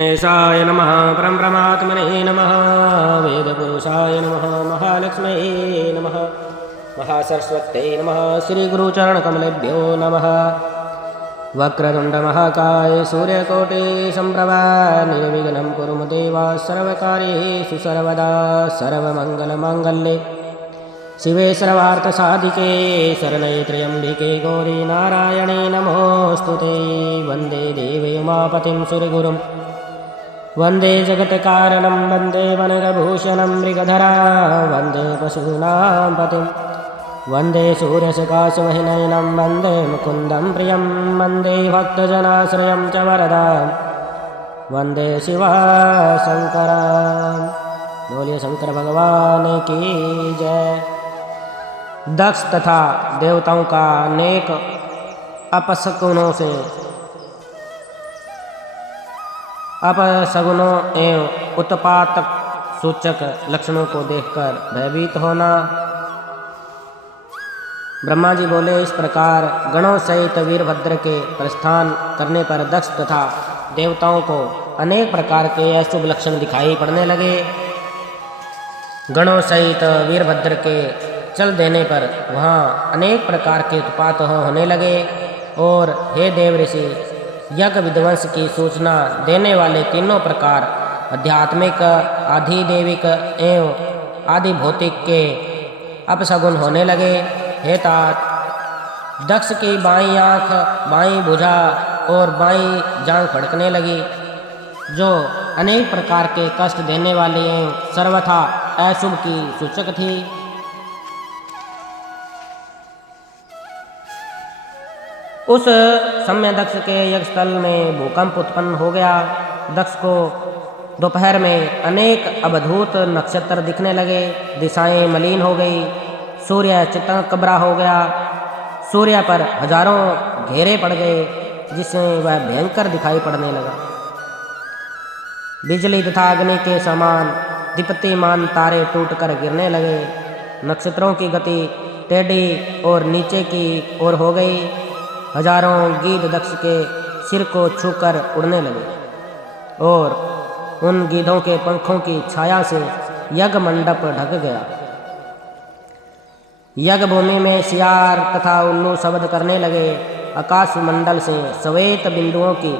गणेशाय नमः परब्रह्मात्मने नमः वेदपुरुषाय नमः महालक्ष्म्यै नमः महासरस्वत्यै नमः श्रीगुरुचरणकमलेभ्यो नमः वक्रतुण्डमहाकाय सूर्यकोटिसम्प्रभा निर्विघ्नं कुरु मे देव सर्वकार्येषु सर्वदा सर्वमङ्गलमाङ्गल्ये शिवे सर्वार्थसाधिके शरण्ये त्र्यम्बिके गौरी नारायणे नमोऽस्तुते वन्दे देवी उमापतिं सुरगुरुं वन्दे जगत्कारणं वन्दे वनगभूषणं मृगधरा वन्दे पशूनां पतिं वन्दे सूर्यसकाशमहिनयनं वन्दे मुकुन्दं प्रियं वन्दे भक्तजनाश्रयं च वरदां वन्दे शिवशङ्करां। बोलिए शंकर भगवान की जय। दक्ष तथा देवताओं का अनेक अपशकुनों एवं उत्पातक सूचक लक्षणों को देखकर भयभीत होना। ब्रह्मा जी बोले, इस प्रकार गणों सहित वीरभद्र के प्रस्थान करने पर दक्ष तथा देवताओं को अनेक प्रकार के अशुभ लक्षण दिखाई पड़ने लगे। गणों सहित वीरभद्र के चल देने पर वहाँ अनेक प्रकार के उत्पात होने लगे। और हे देव ऋषि, यज्ञ विध्वंस की सूचना देने वाले तीनों प्रकार आध्यात्मिक, आधिदैविक एवं आदि भौतिक के अपशगुन होने लगे। हे तात, दक्ष की बाईं आँख, बाईं भुजा और बाईं जांघ फड़कने लगी, जो अनेक प्रकार के कष्ट देने वाली एवं सर्वथा अशुभ की सूचक थी। उस समय दक्ष के यज्ञस्थल में भूकंप उत्पन्न हो गया। दक्ष को दोपहर में अनेक अद्भुत नक्षत्र दिखने लगे, दिशाएं मलिन हो गई, सूर्य चित्तकबरा हो गया, सूर्य पर हजारों घेरे पड़ गए, जिससे वह भयंकर दिखाई पड़ने लगा। बिजली तथा अग्नि के समान दीप्तिमान तारे टूटकर गिरने लगे। नक्षत्रों की गति टेढ़ी और नीचे की ओर हो गई। हजारों गीध दक्ष के सिर को छूकर उड़ने लगे और उन गीधों के पंखों की छाया से यज्ञ मंडप ढक गया। यज्ञ भूमि में सियार तथा उल्लू शब्द करने लगे। आकाश मंडल से श्वेत बिंदुओं की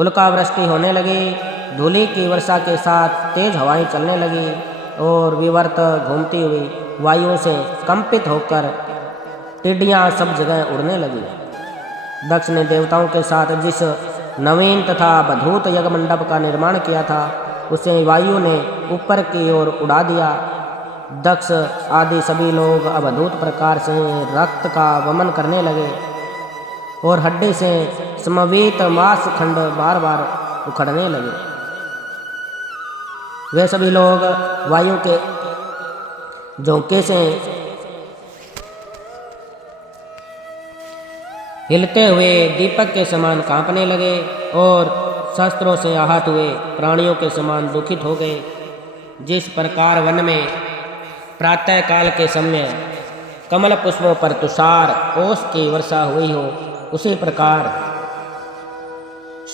उल्कावृष्टि होने लगी। धूलि की वर्षा के साथ तेज हवाएं चलने लगी और विवर्त घूमती हुई वायुओं से कंपित होकर टिड्डियां सब जगह उड़ने लगी। दक्ष ने देवताओं के साथ जिस नवीन तथा अद्भुत यज्ञ मंडप का निर्माण किया था, उसे वायु ने ऊपर की ओर उड़ा दिया। दक्ष आदि सभी लोग अद्भुत प्रकार से रक्त का वमन करने लगे और हड्डी से समवेत मांस खंड बार बार उखड़ने लगे। वे सभी लोग वायु के झोंके से हिलते हुए दीपक के समान कांपने लगे और शस्त्रों से आहत हुए प्राणियों के समान दुखित हो गए। जिस प्रकार वन में प्रातः काल के समय कमल पुष्पों पर तुषार ओस की वर्षा हुई हो, उसी प्रकार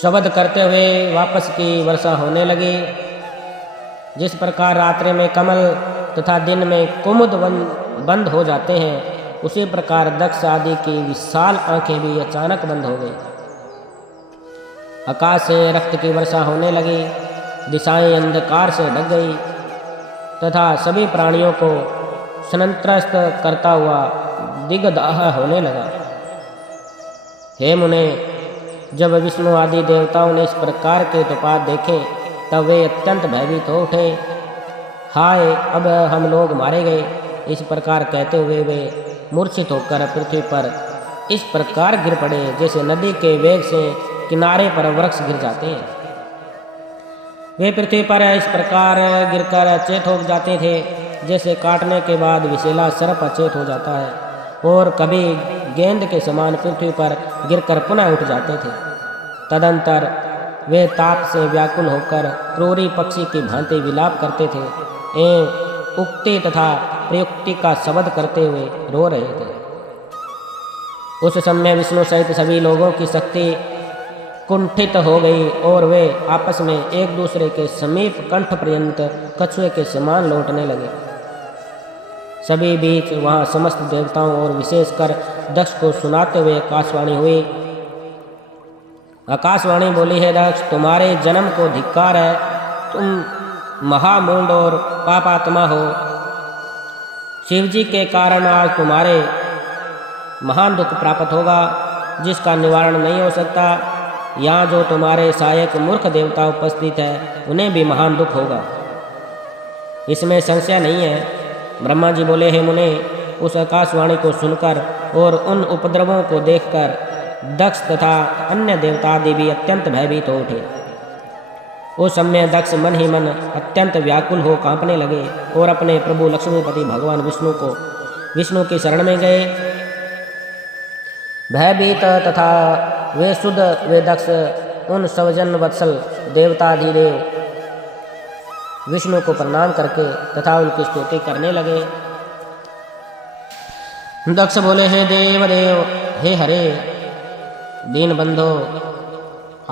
शब्द करते हुए वापस की वर्षा होने लगी। जिस प्रकार रात्रि में कमल तथा दिन में कुमुद बंद हो जाते हैं, उसी प्रकार दक्ष आदि की विशाल आंखें भी अचानक बंद हो गई। आकाश से रक्त की वर्षा होने लगी, दिशाएं अंधकार से ढक गई तथा सभी प्राणियों को संत्रस्त करता हुआ दिग्दाह होने लगा। हे मुने, जब विष्णु आदि देवताओं ने इस प्रकार के उत्पात देखे, तब वे अत्यंत भयभीत हो उठे। हाय, अब हम लोग मारे गए। इस प्रकार कहते हुए वे मूर्छित होकर पृथ्वी पर इस प्रकार गिर पड़े, जैसे नदी के वेग से किनारे पर वृक्ष गिर जाते हैं। वे पृथ्वी पर इस प्रकार गिरकर अचेत हो जाते थे, जैसे काटने के बाद विषैला सर्प अचेत हो जाता है, और कभी गेंद के समान पृथ्वी पर गिरकर पुनः उठ जाते थे। तदंतर वे ताप से व्याकुल होकर क्रूरी पक्षी की भांति विलाप करते थे एवं उक्ति तथा प्रयुक्ति का शब्द करते हुए रो रहे थे। उस समय विष्णु सहित सभी लोगों की शक्ति कुंठित हो गई और वे आपस में एक दूसरे के समीप कंठ पर्यंत कछुए के समान लौटने लगे। सभी बीच वहां समस्त देवताओं और विशेषकर दक्ष को सुनाते हुए आकाशवाणी हुई। आकाशवाणी बोली, है दक्ष, तुम्हारे जन्म को धिक्कार है। तुम महामूढ़ और पापात्मा हो। शिवजी के कारण आज तुम्हारे महान दुख प्राप्त होगा जिसका निवारण नहीं हो सकता। यहाँ जो तुम्हारे सहायक मूर्ख देवता उपस्थित है उन्हें भी महान दुख होगा, इसमें संशय नहीं है। ब्रह्मा जी बोले, हे मुने, उस आकाशवाणी को सुनकर और उन उपद्रवों को देखकर दक्ष तथा अन्य देवता आदि भी अत्यंत भयभीत हो उठे। उस समय दक्ष मन ही मन अत्यंत व्याकुल हो कांपने लगे और अपने प्रभु लक्ष्मीपति भगवान विष्णु की शरण में गए। भयभीत तथा वे शुद्ध वे दक्ष उन सवजन वत्सल देवताधिदेव विष्णु को प्रणाम करके तथा उनकी स्तुति करने लगे। दक्ष बोले, हे देवदेव, हे हरे दीन बंधो,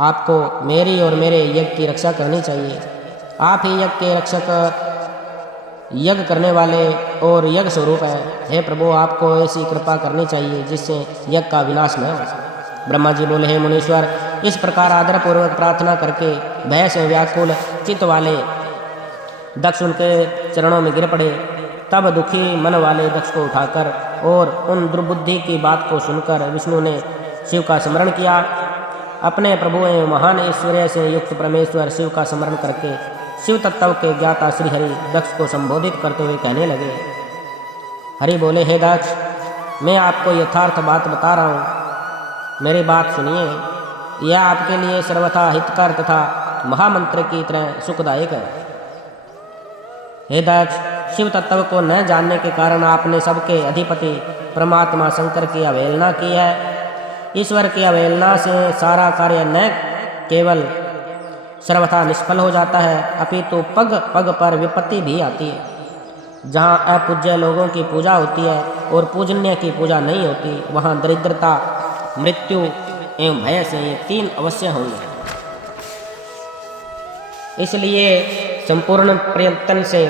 आपको मेरी और मेरे यज्ञ की रक्षा करनी चाहिए। आप ही यज्ञ के रक्षक, यज्ञ करने वाले और यज्ञ स्वरूप है। हे प्रभु, आपको ऐसी कृपा करनी चाहिए जिससे यज्ञ का विनाश न हो। ब्रह्मा जी बोले, हे मुनीश्वर, इस प्रकार आदरपूर्वक प्रार्थना करके भय से व्याकुल चित्त वाले दक्ष उनके चरणों में गिर पड़े। तब दुखी मन वाले दक्ष को उठाकर और उन दुर्बुद्धि की बात को सुनकर विष्णु ने शिव का स्मरण किया। अपने प्रभु एवं महान ऐश्वर्य से युक्त परमेश्वर शिव का स्मरण करके शिव तत्व के ज्ञाता श्री हरि दक्ष को संबोधित करते हुए कहने लगे। हरि बोले, हे दक्ष, मैं आपको यथार्थ बात बता रहा हूँ, मेरी बात सुनिए। यह आपके लिए सर्वथा हितकर तथा महामंत्र की तरह सुखदायक है। हे दक्ष, शिव तत्व को न जानने के कारण आपने सबके अधिपति परमात्मा शंकर की अवहेलना की है। ईश्वर की अवहेलना से सारा कार्य न केवल सर्वथा निष्फल हो जाता है अपितु पग पग पर विपत्ति भी आती है। जहाँ अपूज्य लोगों की पूजा होती है और पूजनीय की पूजा नहीं होती, वहाँ दरिद्रता, मृत्यु एवं भय से ये तीन अवश्य होंगे। इसलिए संपूर्ण प्रयत्न से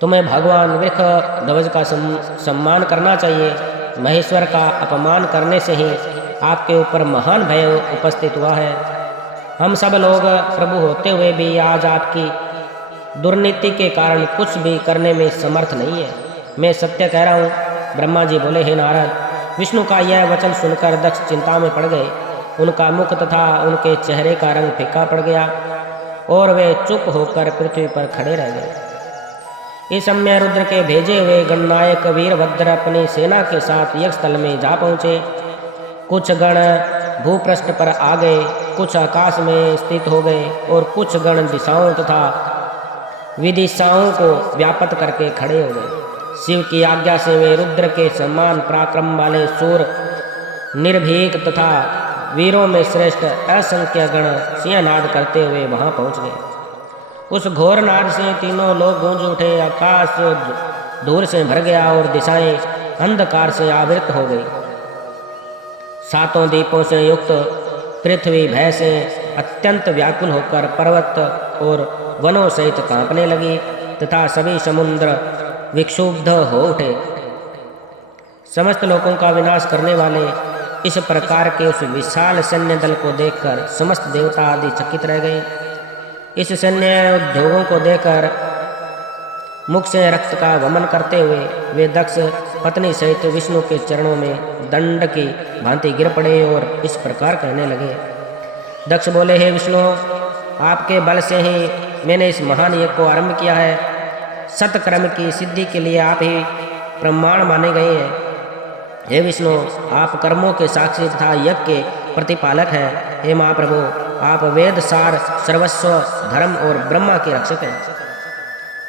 तुम्हें भगवान वृक्ष ध्वज का सम्मान करना चाहिए। महेश्वर का अपमान करने से ही आपके ऊपर महान भय उपस्थित हुआ है। हम सब लोग प्रभु होते हुए भी आज आपकी दुर्नीति के कारण कुछ भी करने में समर्थ नहीं है। मैं सत्य कह रहा हूँ। ब्रह्मा जी बोले, हे नारद, विष्णु का यह वचन सुनकर दक्ष चिंता में पड़ गए। उनका मुख तथा उनके चेहरे का रंग फीका पड़ गया और वे चुप होकर पृथ्वी पर खड़े रह गए। इस समय रुद्र के भेजे हुए गणनायक वीरभद्र अपनी सेना के साथ यज्ञस्थल में जा पहुँचे। कुछ गण भूपृष्ठ पर आ गए, कुछ आकाश में स्थित हो गए और कुछ गण दिशाओं तथा विदिशाओं को व्याप्त करके खड़े हो गए। शिव की आज्ञा से वे रुद्र के समान पराक्रम वाले सूर, निर्भीक तथा वीरों में श्रेष्ठ असंख्य गण सिंहनाद करते हुए वहां पहुंच गए। उस घोर नाद से तीनों लोग गूंज उठे। आकाश धूल से भर गया और दिशाएं अंधकार से आवृत हो गई। सातों दीपों से युक्त पृथ्वी भय से अत्यंत व्याकुल होकर पर्वत और वनों सहित कांपने लगी तथा सभी समुद्र विक्षुब्ध हो उठे। समस्त लोगों का विनाश करने वाले इस प्रकार के उस विशाल सैन्य दल को देखकर समस्त देवता आदि चकित रह गए। इस सैन्य उद्योगों को देखकर मुख से रक्त का वमन करते हुए वे दक्ष पत्नी सहित विष्णु के चरणों में दंड की भांति गिर पड़े और इस प्रकार कहने लगे। दक्ष बोले, हे विष्णु, आपके बल से ही मैंने इस महान यज्ञ को आरंभ किया है। सत्कर्म की सिद्धि के लिए आप ही प्रमाण माने गए हैं। हे विष्णु, आप कर्मों के साक्षी तथा यज्ञ के प्रतिपालक हैं। हे महाप्रभु, आप वेद सार सर्वस्व धर्म और ब्रह्मा के रक्षक हैं।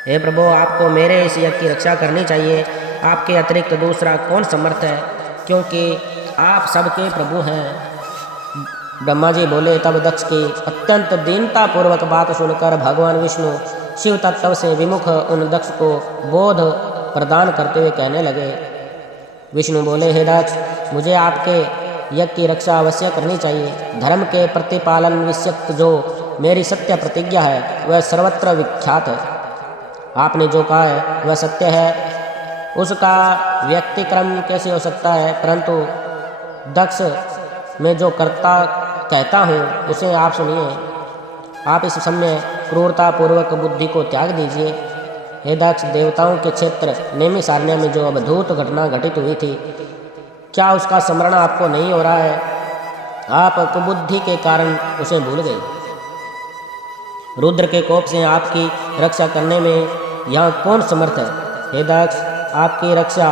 हे प्रभु, आपको मेरे इस यज्ञ की रक्षा करनी चाहिए। आपके अतिरिक्त दूसरा कौन समर्थ है, क्योंकि आप सबके प्रभु हैं। ब्रह्मा जी बोले। तब दक्ष की अत्यंत दीनता पूर्वक बात सुनकर भगवान विष्णु शिव तत्व से विमुख उन दक्ष को बोध प्रदान करते हुए कहने लगे। विष्णु बोले, हे दक्ष, मुझे आपके यज्ञ की रक्षा अवश्य करनी चाहिए। धर्म के प्रतिपालन विषयक जो मेरी सत्य प्रतिज्ञा है वह सर्वत्र विख्यात है। आपने जो कहा है वह सत्य है, उसका व्यक्तिक्रम कैसे हो सकता है, परंतु दक्ष, मैं जो करता कहता हूँ उसे आप सुनिए। आप इस समय क्रूरतापूर्वक बुद्धि को त्याग दीजिए। हे दक्ष, देवताओं के क्षेत्र नैमिषारण्य में जो अद्भुत घटना घटित हुई थी, क्या उसका स्मरण आपको नहीं हो रहा है? आप कुबुद्धि के कारण उसे भूल गए। रुद्र के कोप से आपकी रक्षा करने में यहाँ कौन समर्थ है? हे दक्ष, आपकी रक्षा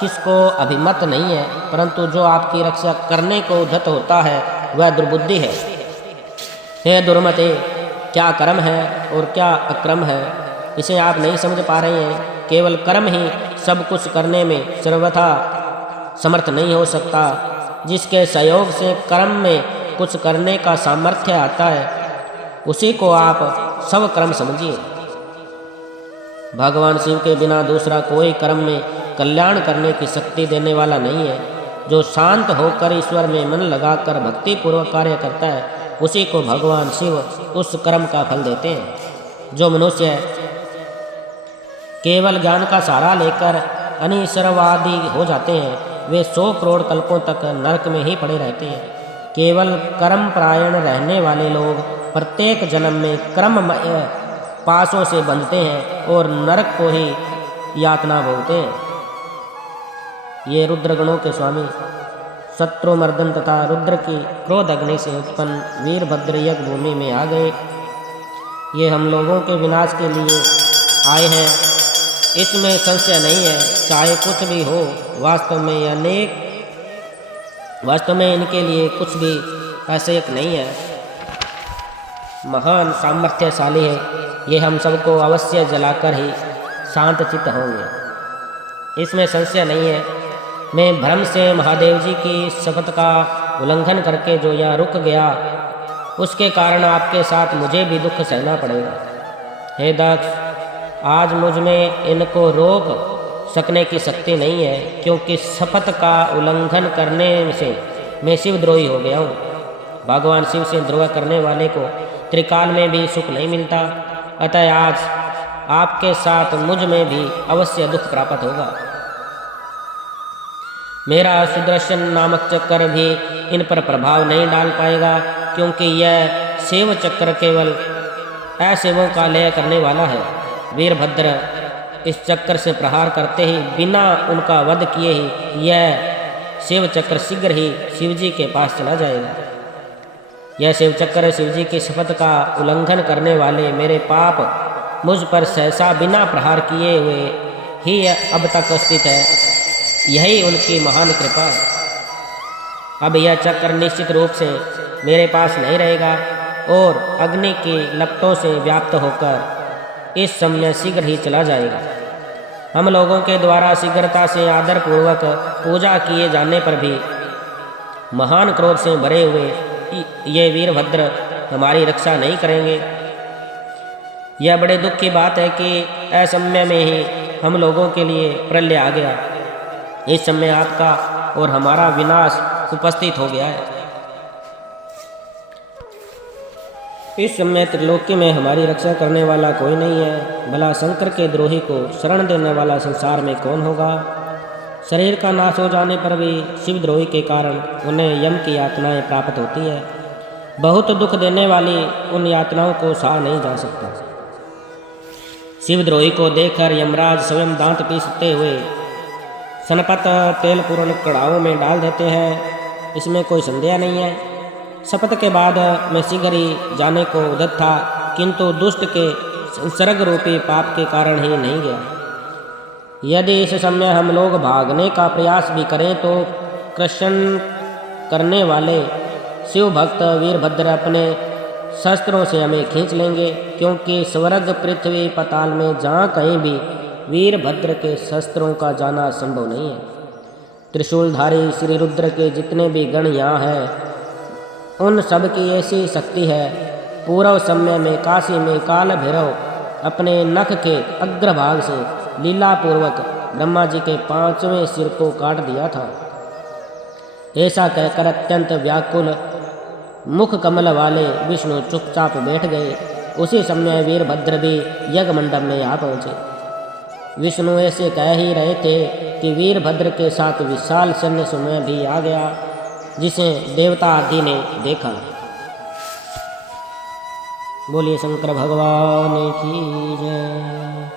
किसको अभिमत नहीं है, परंतु जो आपकी रक्षा करने को उद्धत होता है वह दुर्बुद्धि है। हे दुर्मते, क्या कर्म है और क्या अक्रम है, इसे आप नहीं समझ पा रहे हैं। केवल कर्म ही सब कुछ करने में सर्वथा समर्थ नहीं हो सकता। जिसके सहयोग से कर्म में कुछ करने का सामर्थ्य आता है, उसी को आप सब कर्म समझिए। भगवान शिव के बिना दूसरा कोई कर्म में कल्याण करने की शक्ति देने वाला नहीं है। जो शांत होकर ईश्वर में मन लगाकर भक्तिपूर्वक कार्य करता है, उसी को भगवान शिव उस कर्म का फल देते हैं। जो मनुष्य केवल ज्ञान का सहारा लेकर अनिश्वरवादी हो जाते हैं, वे 100 करोड़ कल्पों तक नरक में ही पड़े रहते हैं। केवल कर्म परायण रहने वाले लोग प्रत्येक जन्म में कर्ममय पाशों से बंधते हैं और नरक को ही यातना भोगते हैं। ये रुद्रगणों के स्वामी शत्रुमर्दन तथा रुद्र की क्रोध अग्नि से उत्पन्न वीरभद्र यज्ञ भूमि में आ गए। ये हम लोगों के विनाश के लिए आए हैं, इसमें संशय नहीं है। चाहे कुछ भी हो, वास्तव में इनके लिए कुछ भी आवश्यक नहीं है। महान सामर्थ्यशाली है, ये हम सबको अवश्य जलाकर ही शांत चित्त होंगे, इसमें संशय नहीं है। मैं भ्रम से महादेव जी की शपथ का उल्लंघन करके जो यहाँ रुक गया, उसके कारण आपके साथ मुझे भी दुख सहना पड़ेगा। हे दक्ष, आज मुझ में इनको रोक सकने की शक्ति नहीं है, क्योंकि शपथ का उल्लंघन करने से मैं शिवद्रोही हो गया हूँ। भगवान शिव से द्रोह करने वाले को त्रिकाल में भी सुख नहीं मिलता, अतः आज आपके साथ मुझ में भी अवश्य दुख प्राप्त होगा। मेरा सुदर्शन नामक चक्कर भी इन पर प्रभाव नहीं डाल पाएगा, क्योंकि यह शिव चक्र केवल अशिवों का लय करने वाला है। वीरभद्र इस चक्र से प्रहार करते ही बिना उनका वध किए ही यह शिव चक्र शीघ्र ही शिवजी के पास चला जाएगा। यह शिव चक्र शिवजी की शपथ का उल्लंघन करने वाले मेरे पाप मुझ पर सहसा बिना प्रहार किए हुए ही अब तक स्थित है, यही उनकी महान कृपा है। अब यह चक्र निश्चित रूप से मेरे पास नहीं रहेगा और अग्नि की लपटों से व्याप्त होकर इस समय शीघ्र ही चला जाएगा। हम लोगों के द्वारा शीघ्रता से आदरपूर्वक पूजा किए जाने पर भी महान क्रोध से भरे हुए ये वीरभद्र हमारी रक्षा नहीं करेंगे। यह बड़े दुख की बात है कि असमय में ही हम लोगों के लिए प्रलय आ गया। इस समय आपका और हमारा विनाश उपस्थित हो गया है। इस समय त्रिलोकी में हमारी रक्षा करने वाला कोई नहीं है। भला शंकर के द्रोही को शरण देने वाला संसार में कौन होगा? शरीर का नाश हो जाने पर भी शिवद्रोही के कारण उन्हें यम की यातनाएं प्राप्त होती है। बहुत दुख देने वाली उन यातनाओं को सहा नहीं जा सकता। शिवद्रोही को देखकर यमराज स्वयं दांत पीसते हुए सनपत तेल पूर्ण कड़ाहों में डाल देते हैं, इसमें कोई संदेह नहीं है। शपथ के बाद मैं शीघ्र ही जाने को उद्यत था, किंतु दुष्ट के संसर्ग रूपी पाप के कारण ही नहीं गया। यदि इस समय हम लोग भागने का प्रयास भी करें तो कृष्ण करने वाले शिव भक्त वीरभद्र अपने शस्त्रों से हमें खींच लेंगे, क्योंकि स्वर्ग पृथ्वी पाताल में जहाँ कहीं भी वीरभद्र के शस्त्रों का जाना संभव नहीं है। त्रिशूलधारी श्री रुद्र के जितने भी गण यहाँ हैं, उन सब की ऐसी शक्ति है। पूर्व समय में काशी में काल भैरव अपने नख के अग्रभाग से लीलापूर्वक ब्रह्मा जी के 5वें सिर को काट दिया था। ऐसा कहकर अत्यंत व्याकुल मुख कमल वाले विष्णु चुपचाप बैठ गए। उसी समय वीरभद्र भी यज्ञ मंडप में आ पहुंचे। विष्णु ऐसे कह ही रहे थे कि वीरभद्र के साथ विशाल सैन्य समूह भी आ गया, जिसे देवता आदि ने देखा। बोलिए शंकर भगवान की जय।